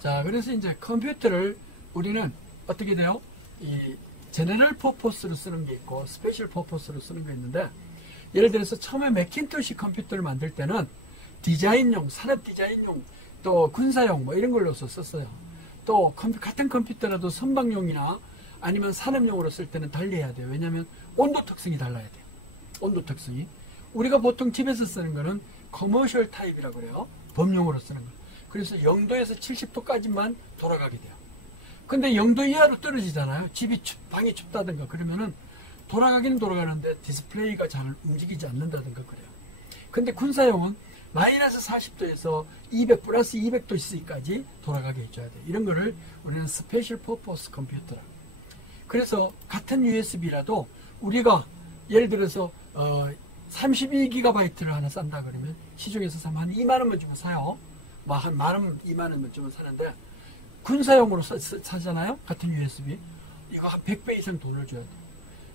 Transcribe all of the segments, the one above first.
자, 그래서 이제 컴퓨터를 우리는 어떻게 돼요? 이 제너럴 퍼포스로 쓰는 게 있고 스페셜 퍼포스로 쓰는 게 있는데, 예를 들어서 처음에 매킨토시 컴퓨터를 만들 때는 디자인용, 산업 디자인용, 또 군사용 뭐 이런 걸로서 썼어요. 또 같은 컴퓨터라도 선박용이나 아니면 산업용으로 쓸 때는 달리해야 돼요. 왜냐하면 온도 특성이 달라야 돼요. 온도 특성이. 우리가 보통 집에서 쓰는 거는 커머셜 타입이라고 그래요. 범용으로 쓰는 거. 그래서 0도에서 70도까지만 돌아가게 돼요. 근데 0도 이하로 떨어지잖아요. 방이 춥다든가 그러면은 돌아가기는 돌아가는데 디스플레이가 잘 움직이지 않는다든가 그래요. 근데 군사용은 마이너스 40도에서 200 플러스 200도C까지 돌아가게 해줘야 돼요. 이런 거를 우리는 스페셜 퍼포스 컴퓨터라. 그래서 같은 USB라도 우리가 예를 들어서 32GB를 하나 싼다 그러면 시중에서 사면 한 2만원만 주면 사요. 뭐 한 만원, 2만원만 주면 사는데, 군사용으로 사잖아요. 같은 USB. 이거 한 100배 이상 돈을 줘야 돼요.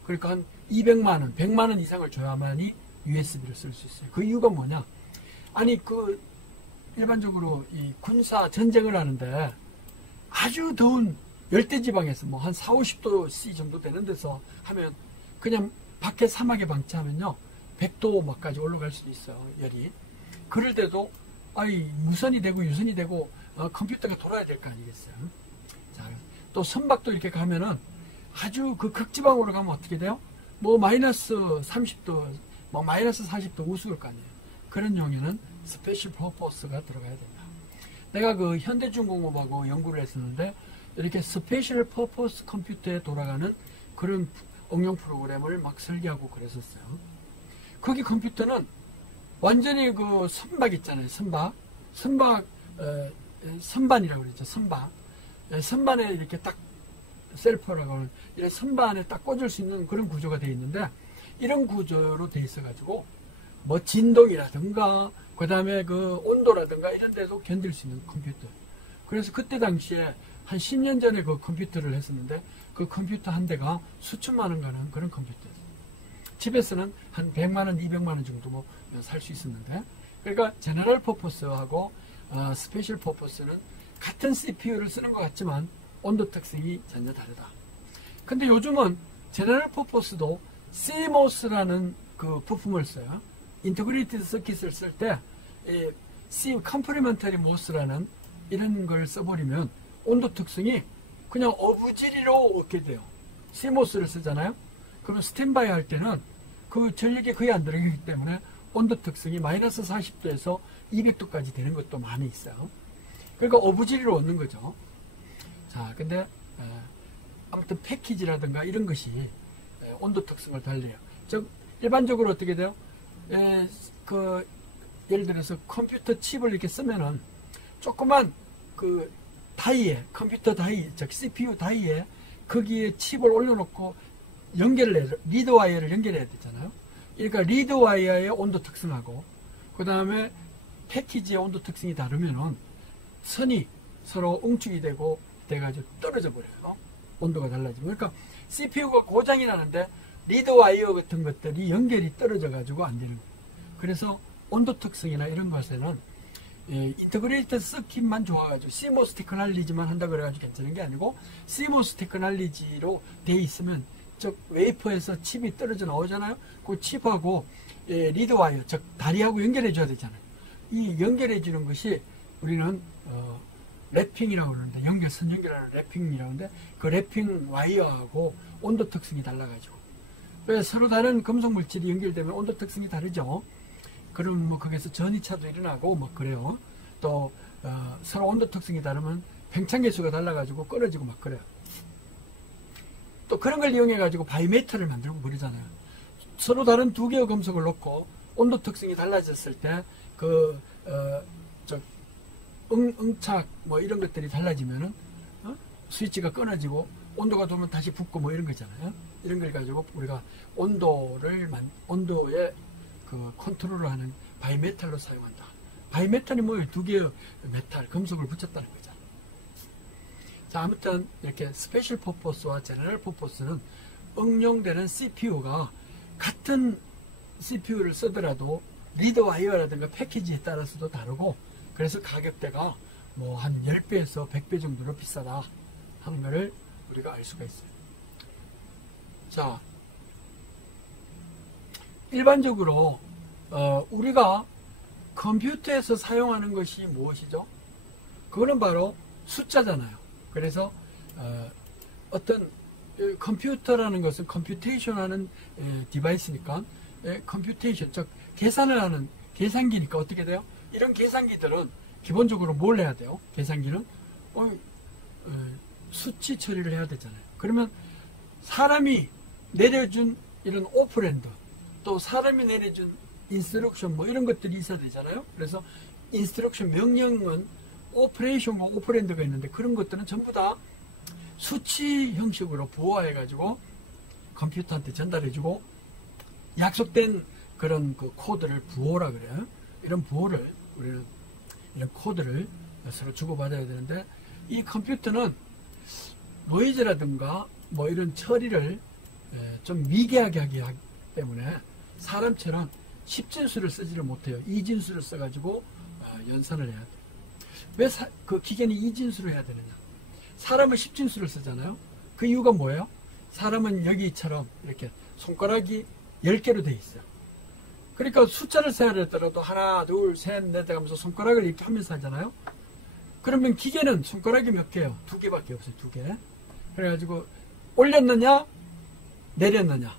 그러니까 한 200만원, 100만원 이상을 줘야만이 USB를 쓸 수 있어요. 그 이유가 뭐냐? 아니, 일반적으로 이 군사 전쟁을 하는데 아주 더운 열대지방에서 뭐 한 4, 50도C 정도 되는 데서 하면 그냥 밖에 사막에 방치하면요 100도 막까지 올라갈 수도 있어요, 열이. 그럴 때도 무선이 되고 유선이 되고 컴퓨터가 돌아야 될 거 아니겠어요. 자, 또 선박도 이렇게 가면은 아주 그 극지방으로 가면 어떻게 돼요? 뭐 마이너스 30도, 뭐 마이너스 40도 우스울 거 아니에요. 그런 용에는 스페셜 퍼포스가 들어가야 된다. 내가 그 현대중공업하고 연구를 했었는데 이렇게 스페셜 퍼포스 컴퓨터에 돌아가는 그런 응용 프로그램을 막 설계하고 그랬었어요. 거기 컴퓨터는 완전히 그 선박 있잖아요. 선반이라고 그러죠. 선반에 이렇게 딱 셀퍼라고 하는 이런 선반에 딱 꽂을 수 있는 그런 구조가 되어 있는데, 이런 구조로 되어 있어 가지고 뭐 진동이라든가 그 다음에 그 온도라든가 이런 데도 견딜 수 있는 컴퓨터. 그래서 그때 당시에 한 10년 전에 그 컴퓨터를 했었는데 그 컴퓨터 한 대가 수천만 원 가는 그런 컴퓨터였어요. 집에서는 한 100만원, 200만원 정도 뭐 살 수 있었는데, 그러니까 제너럴 퍼포스하고 스페셜 퍼포스는 같은 CPU를 쓰는 것 같지만 온도 특성이 전혀 다르다. 근데 요즘은 제너럴 퍼포스도 CMOS라는 그 부품을 써요. 인터그레이티드 서킷을 쓸 때 컴플리먼터리 모스라는 이런 걸 써버리면 온도 특성이 그냥 어부지리로 얻게 돼요. CMOS를 쓰잖아요. 그러면 스탠바이 할 때는 그 전력이 거의 안 들어가기 때문에 온도 특성이 마이너스 40도에서 200도까지 되는 것도 많이 있어요. 그러니까 어부지리로 얻는 거죠. 자, 근데 아무튼 패키지라든가 이런 것이 온도 특성을 달려요. 즉 일반적으로 어떻게 돼요? 예를 들어서 컴퓨터 칩을 이렇게 쓰면은 조그만 그 다이에, 컴퓨터 다이, 즉 CPU 다이에 거기에 칩을 올려놓고 리드 와이어를 연결해야 되잖아요. 그러니까 리드 와이어의 온도 특성하고 그 다음에 패키지의 온도 특성이 다르면은 선이 서로 웅축이 돼가지고 떨어져 버려요. 온도가 달라지면. 그러니까 CPU가 고장이 나는데 리드 와이어 같은 것들이 연결이 떨어져 가지고 안 되는 거예요. 그래서 온도 특성이나 이런 것에는 인터그레이터 서킷만 좋아가지고 CMOS 테크놀로지만 한다 그래가지고 괜찮은 게 아니고, CMOS 테크놀로지로 돼 있으면 즉 웨이퍼에서 칩이 떨어져 나오잖아요. 그 칩하고 리드 와이어, 즉 다리하고 연결해 줘야 되잖아요. 이 연결해 주는 것이 우리는 랩핑이라고 그러는데, 선 연결하는 랩핑이라고 하는데, 그 랩핑 와이어하고 온도 특성이 달라가지고, 서로 다른 금속 물질이 연결되면 온도 특성이 다르죠. 그럼 뭐 거기서 전이차도 일어나고 뭐 그래요. 또 서로 온도 특성이 다르면 팽창계수가 달라가지고 끊어지고 막 그래요. 또 그런 걸 이용해 가지고 바이메탈을 만들고 그러잖아요. 서로 다른 두 개의 금속을 놓고 온도 특성이 달라졌을 때 응착 뭐 이런 것들이 달라지면은 스위치가 끊어지고 온도가 돌면 다시 붓고 뭐 이런 거잖아요. 이런 걸 가지고 우리가 온도의 그 컨트롤을 하는 바이메탈로 사용한다. 바이메탈이 뭐예요? 두 개의 메탈, 금속을 붙였다는 거잖아요. 자, 아무튼 이렇게 스페셜 퍼포스와 제너럴 퍼포스는 응용되는 CPU가 같은 CPU를 쓰더라도 리드 와이어라든가 패키지에 따라서도 다르고, 그래서 가격대가 뭐 한 10배에서 100배 정도로 비싸다 하는 것을 우리가 알 수가 있어요. 자, 일반적으로 우리가 컴퓨터에서 사용하는 것이 무엇이죠? 그거는 바로 숫자잖아요. 그래서 어떤 컴퓨터라는 것은 컴퓨테이션 하는 디바이스니까, 컴퓨테이션, 즉 계산을 하는 계산기니까 어떻게 돼요? 이런 계산기들은 기본적으로 뭘 해야 돼요? 계산기는 수치 처리를 해야 되잖아요. 그러면 사람이 내려준 이런 오퍼랜드, 또 사람이 내려준 인스트럭션 뭐 이런 것들이 있어야 되잖아요. 그래서 인스트럭션 명령은 오퍼레이션과 오퍼랜드가 있는데, 그런 것들은 전부 다 수치 형식으로 부호화해 가지고 컴퓨터한테 전달해주고, 약속된 그런 그 코드를 부호라 그래요. 이런 부호를 우리는 이런 코드를 서로 주고받아야 되는데, 이 컴퓨터는 노이즈라든가 뭐 이런 처리를 좀 미개하게 하기 때문에 사람처럼 10진수를 쓰지를 못해요. 2진수를 써가지고 연산을 해야 돼요. 왜 그 기계는 2진수로 해야 되느냐? 사람은 10진수를 쓰잖아요. 그 이유가 뭐예요? 사람은 여기처럼 이렇게 손가락이 10개로 돼 있어요. 그러니까 숫자를 세야 되더라도 하나, 둘, 셋, 넷 하면서 손가락을 이렇게 하면서 하잖아요. 그러면 기계는 손가락이 몇 개예요? 2개밖에 없어요. 2개. 그래가지고 올렸느냐, 내렸느냐,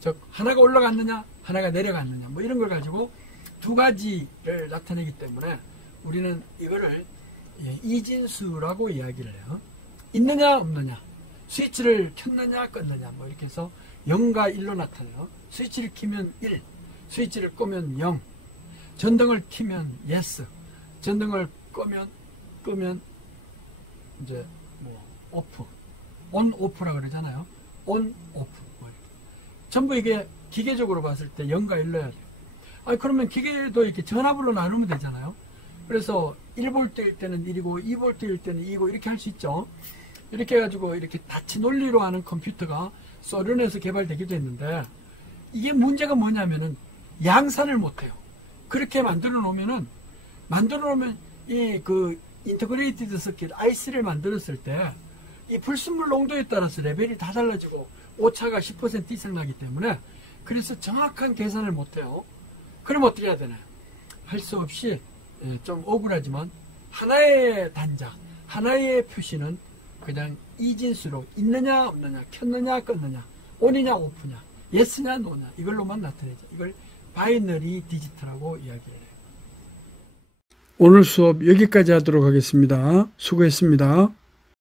즉 하나가 올라갔느냐, 하나가 내려갔느냐, 뭐 이런 걸 가지고 두 가지를 나타내기 때문에 우리는 이거를 이진수라고 이야기를 해요. 있느냐 없느냐, 스위치를 켰느냐 껐느냐, 뭐 이렇게 해서 0과 1로 나타내요. 스위치를 키면 1, 스위치를 끄면 0, 전등을 키면 yes, 전등을 끄면 이제 뭐 오프, 온 오프라 그러잖아요. 온 오프, 뭐 이렇게. 전부 이게 기계적으로 봤을 때 0과 1로 해야 돼요. 그러면 기계도 이렇게 전압으로 나누면 되잖아요. 그래서 1V일 때는 1이고 2V일 때는 2고 이렇게 할 수 있죠. 이렇게 해가지고 이렇게 다치 논리로 하는 컴퓨터가 소련에서 개발되기도 했는데, 이게 문제가 뭐냐면은 양산을 못해요. 그렇게 만들어 놓으면 이 그 인터그레이티드 서킷 IC를 만들었을 때 이 불순물 농도에 따라서 레벨이 다 달라지고 오차가 10% 이상 나기 때문에, 그래서 정확한 계산을 못해요. 그럼 어떻게 해야 되나요? 할 수 없이 좀 억울하지만 하나의 단자, 하나의 표시는 그냥 이진수로 있느냐 없느냐, 켰느냐 껐느냐, 온이냐 오프냐, 예스냐 노냐, 이걸로만 나타내죠. 이걸 바이너리 디지트라고 이야기해요. 오늘 수업 여기까지 하도록 하겠습니다. 수고했습니다.